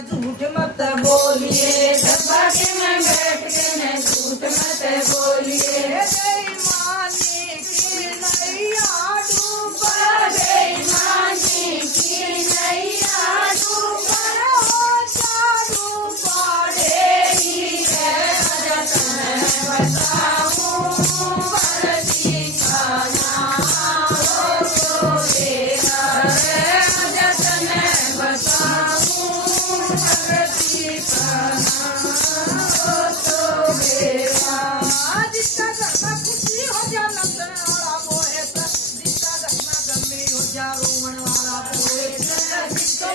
झूठ मत बोलिए, दरबार में बैठ के न झूठ मत बोलिए। बेईमानी की नैया डूबा, बेईमानी की नैया डूबा, हो चारू पड़ेगी है रतन बताऊं बरसी का नाम हो तेरा है जतन बताऊं बरसी का नाम हो तेरा। जिसका घर में खुशी हो जा नंदन वाला वो है, जिसका घर में गमी हो जा रोवन वाला वो है, जिसको